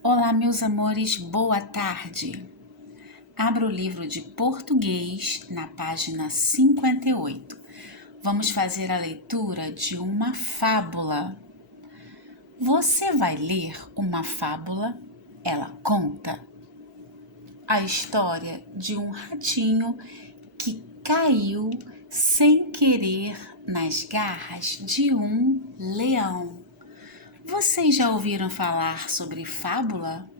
Olá, meus amores, boa tarde. Abra o livro de português na página 58. Vamos fazer a leitura de uma fábula. Você vai ler uma fábula? Ela conta a história de um ratinho que caiu sem querer nas garras de um leão. Vocês já ouviram falar sobre fábula?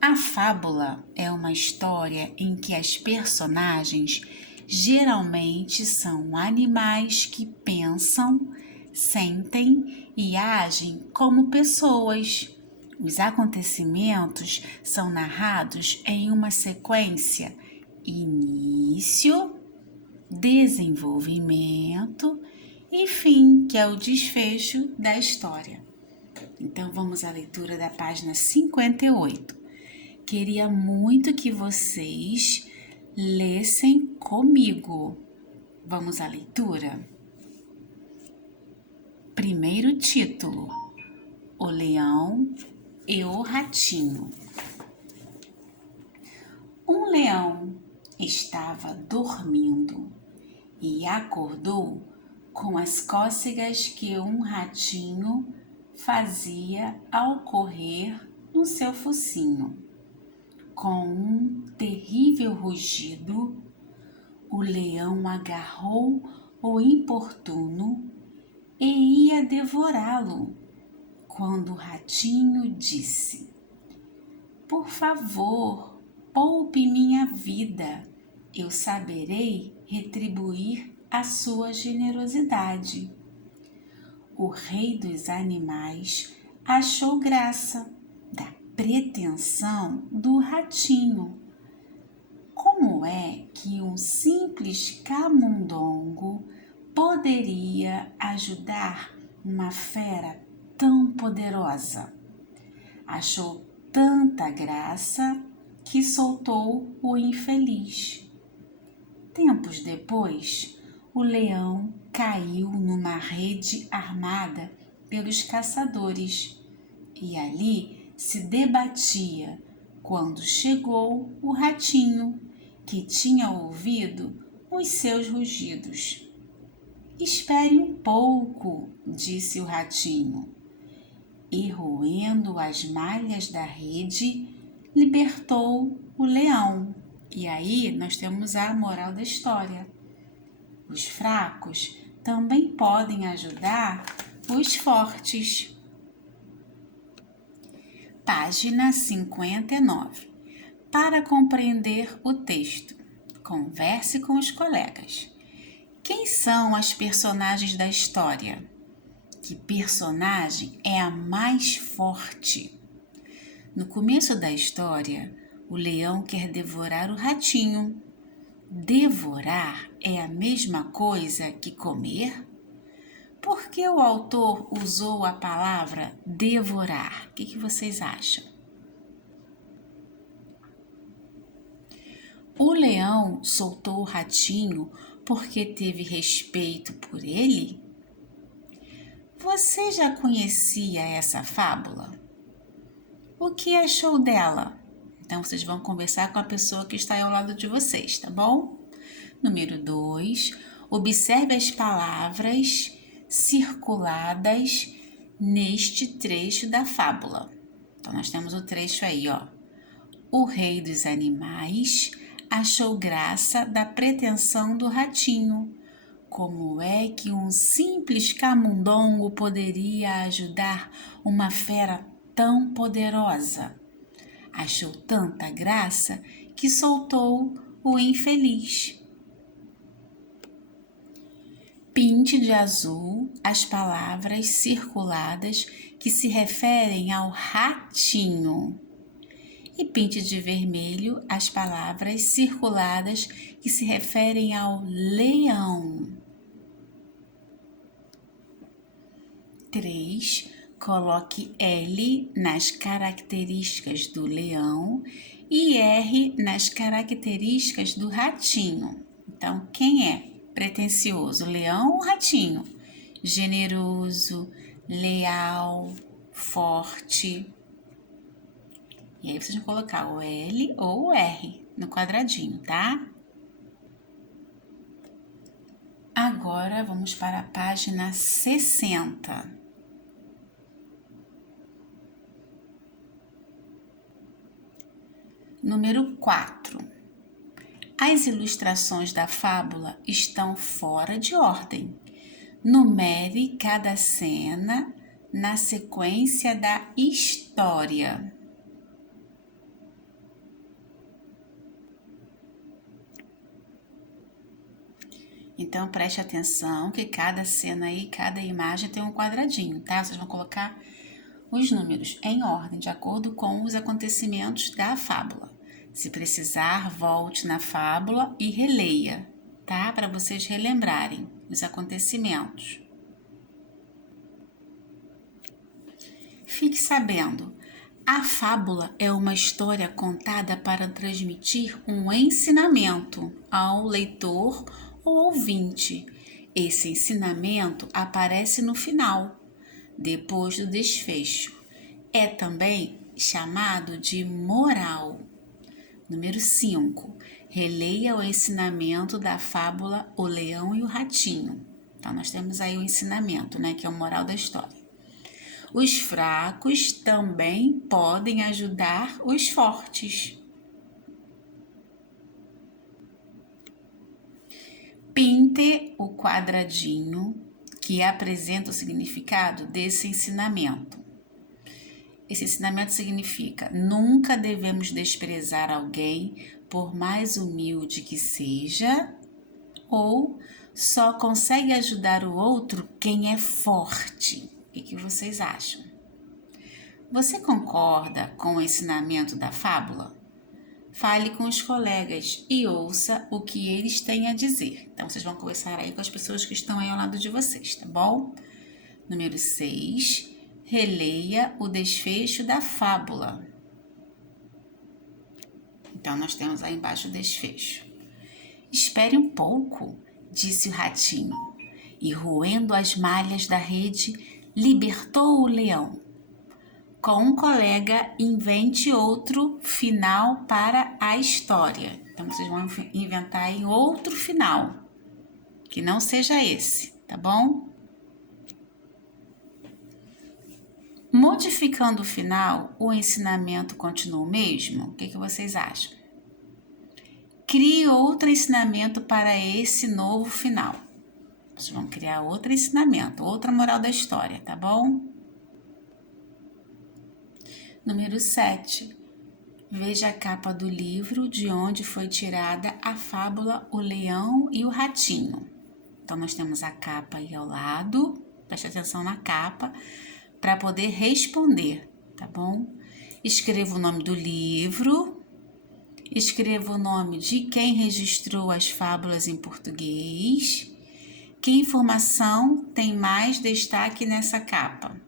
A fábula é uma história em que as personagens geralmente são animais que pensam, sentem e agem como pessoas. Os acontecimentos são narrados em uma sequência: início, desenvolvimento e fim, que é o desfecho da história. Então vamos à leitura da página 58. Queria muito que vocês lessem comigo. Vamos à leitura? Primeiro título: O Leão e o Ratinho. Um leão estava dormindo e acordou com as cócegas que um ratinho fazia ao correr no seu focinho. Com um terrível rugido, o leão agarrou o importuno e ia devorá-lo, quando o ratinho disse: Por favor, poupe minha vida, eu saberei retribuir a sua generosidade. O rei dos animais achou graça da pretensão do ratinho. Como é que um simples camundongo poderia ajudar uma fera tão poderosa? Achou tanta graça que soltou o infeliz. Tempos depois, o leão caiu numa rede armada pelos caçadores e ali se debatia quando chegou o ratinho, que tinha ouvido os seus rugidos. Espere um pouco, disse o ratinho, e roendo as malhas da rede, libertou o leão. E aí nós temos a moral da história. Os fracos também podem ajudar os fortes. Página 59. Para compreender o texto, converse com os colegas. Quem são as personagens da história? Que personagem é a mais forte? No começo da história, o leão quer devorar o ratinho. Devorar é a mesma coisa que comer? Por que o autor usou a palavra devorar? O que vocês acham? O leão soltou o ratinho porque teve respeito por ele? Você já conhecia essa fábula? O que achou dela? Então, vocês vão conversar com a pessoa que está ao lado de vocês, tá bom? Número 2, observe as palavras circuladas neste trecho da fábula. Então, nós temos o trecho aí, ó. O rei dos animais achou graça da pretensão do ratinho. Como é que um simples camundongo poderia ajudar uma fera tão poderosa? Achou tanta graça que soltou o infeliz. Pinte de azul as palavras circuladas que se referem ao ratinho. E pinte de vermelho as palavras circuladas que se referem ao leão. 3. Coloque L nas características do leão e R nas características do ratinho. Então, quem é pretensioso, leão ou ratinho? Generoso, leal, forte. E aí vocês vão colocar o L ou o R no quadradinho, tá? Agora vamos para a página 60. Número 4. As ilustrações da fábula estão fora de ordem. Numere cada cena na sequência da história. Então, preste atenção que cada cena aí, cada imagem tem um quadradinho, tá? Vocês vão colocar os números em ordem, de acordo com os acontecimentos da fábula. Se precisar, volte na fábula e releia, tá? Para vocês relembrarem os acontecimentos. Fique sabendo, a fábula é uma história contada para transmitir um ensinamento ao leitor ou ouvinte. Esse ensinamento aparece no final, depois do desfecho. É também chamado de moral. Número 5. Releia o ensinamento da fábula O Leão e o Ratinho. Então, nós temos aí o ensinamento, né, que é o moral da história. Os fracos também podem ajudar os fortes. Pinte o quadradinho que apresenta o significado desse ensinamento. Esse ensinamento significa: nunca devemos desprezar alguém por mais humilde que seja, ou só consegue ajudar o outro quem é forte. O que vocês acham? Você concorda com o ensinamento da fábula? Fale com os colegas e ouça o que eles têm a dizer. Então, vocês vão conversar aí com as pessoas que estão aí ao lado de vocês, tá bom? Número 6. Releia o desfecho da fábula. Então, nós temos aí embaixo o desfecho. Espere um pouco, disse o ratinho, e roendo as malhas da rede, libertou o leão. Com um colega, invente outro final para a história. Então, vocês vão inventar em outro final, que não seja esse, tá bom? Modificando o final, o ensinamento continua o mesmo? O que vocês acham? Crie outro ensinamento para esse novo final. Vocês vão criar outro ensinamento, outra moral da história, tá bom? Número 7. Veja a capa do livro de onde foi tirada a fábula O Leão e o Ratinho. Então, nós temos a capa aí ao lado, preste atenção na capa, para poder responder, tá bom? Escreva o nome do livro, escreva o nome de quem registrou as fábulas em português, que informação tem mais destaque nessa capa.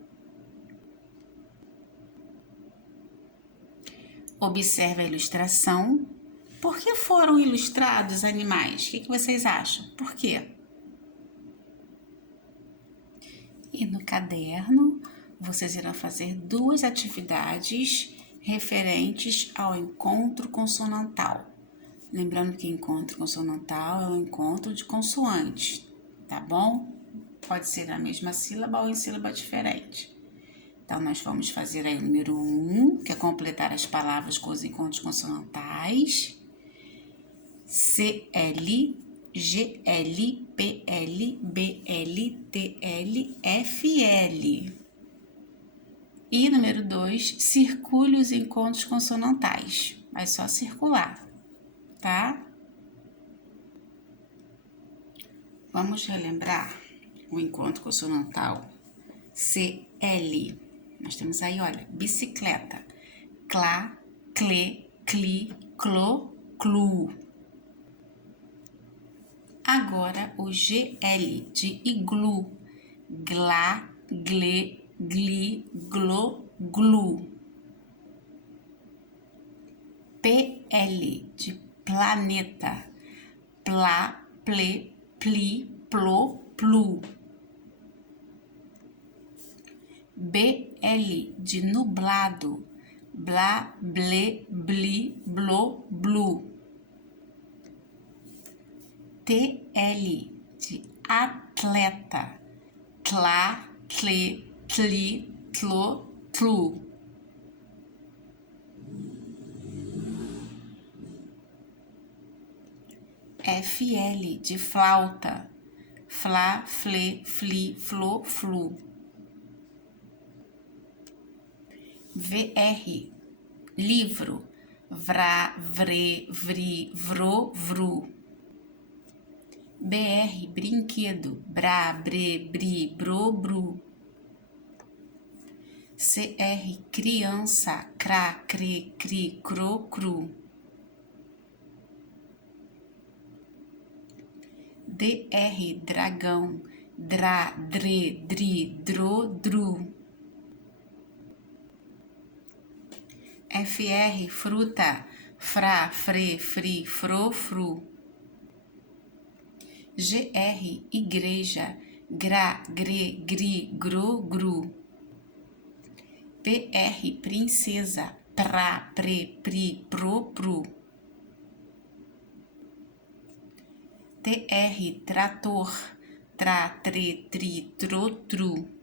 Observe a ilustração. Por que foram ilustrados animais? O que vocês acham? Por quê? E no caderno, vocês irão fazer 2 atividades referentes ao encontro consonantal. Lembrando que encontro consonantal é um encontro de consoantes, tá bom? Pode ser a mesma sílaba ou em sílaba diferente. Então, nós vamos fazer aí o número 1, que é completar as palavras com os encontros consonantais. CL, GL, PL, BL, TL, FL. E número 2, circule os encontros consonantais. Vai só circular, tá? Vamos relembrar o encontro consonantal CL. Nós temos aí, olha, bicicleta. Clá, clê, cli, clô, clu. Agora o GL de iglu. Glá, glê, gli, glô, glu. PL de planeta. Plá, plê, pli, plô, plu. BL de nublado. blá, blé, bli, blô, blu. TL de atleta, tlá, tle, tli, tlo, tlu. FL de flauta, flá, flê, fli, flô, flu. VR, livro, vrá, vrê, vri, vrô, vru. BR, brinquedo, brá, brê, bri, brô, bru. CR, criança, crá, crê, cri, crô, cru. DR, dragão, drá, drê, dri, drô, dru. FR, fruta, frá, frê, fri, frô, fru. GR, igreja, gra, gre, gri, gro, gru. PR, princesa, prá, prê, pri, pro, pru. TR, trator, trá, trê, tri, tro, tru.